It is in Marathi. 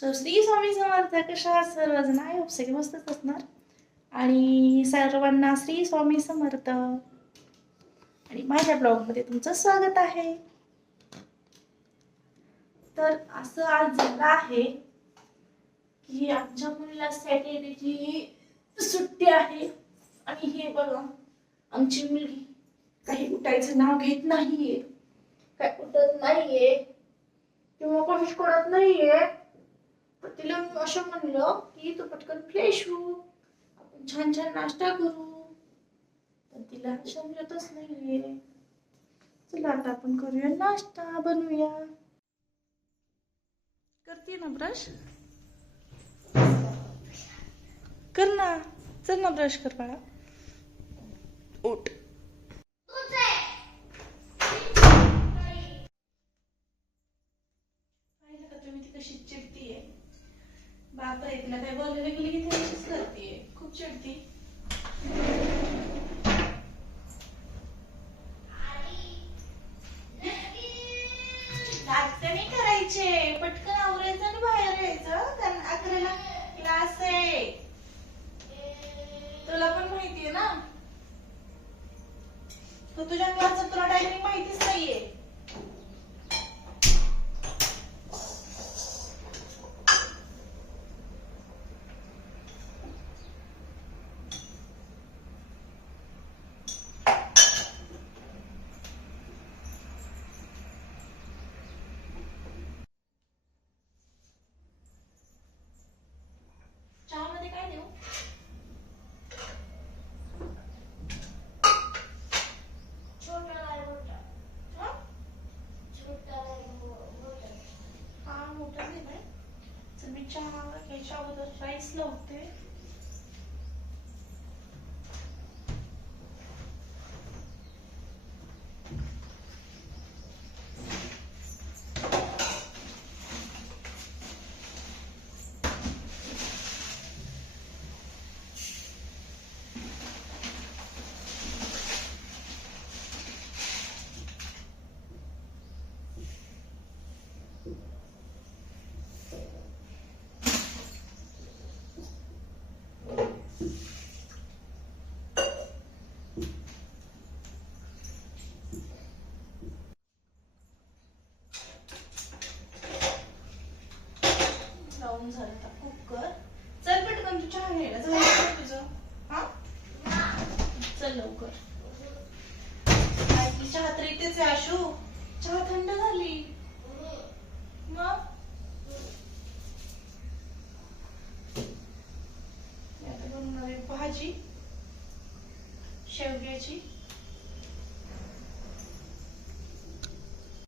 सो श्री स्वामी समर्थ कशा सर्वजण आहे? उपसगे मस्तच असणार. आणि सर्वांना श्री स्वामी समर्थ. आणि माझ्या ब्लॉगमध्ये तुमचं स्वागत आहे. तर असं आज झालं आहे की आमच्या मुलीला सॅटर्डेची सुट्टी आहे. आणि हे बघा आमची मुलगी काही उठायचं नाव घेत नाहीये. काय उठत नाहीये. किंवा कोशिश करत नाहीये. तिला मी असं म्हणलं की तू पटकन फ्रेश हो. आपण छान छान नाश्ता करू. पण तिला समजतच नाहीये. चला आता आपण करूया नाश्ता बनवूया. करते ना ब्रश कर ना. चल ना ब्रश कर बाळा. उठ. पाहिलं का तुम्ही कशी चिडतीये? बापरे तिला काय बोलायला गेली की ती अशीच खूप चिडती. नाश्ते करायचे पटकन आवरायचं आणि बाहेर यायचं कारण अकराला क्लास आहे. तुला पण माहितीये ना? तर तुझ्या क्लासचा तुला टायमिंग माहितीच नाहीये चहामध्ये काय देऊ हा? हा मोठा दिलाय तर मी चहा घ्यायच्या अगोदर राईस लावते लावून झालं आता कुकर चल पटकन तू चहा घ्यायला तुझं हा चल लवकर चहा तर इथेच आहे आशू चहा थंड झाली मग भाजी शेवग्याची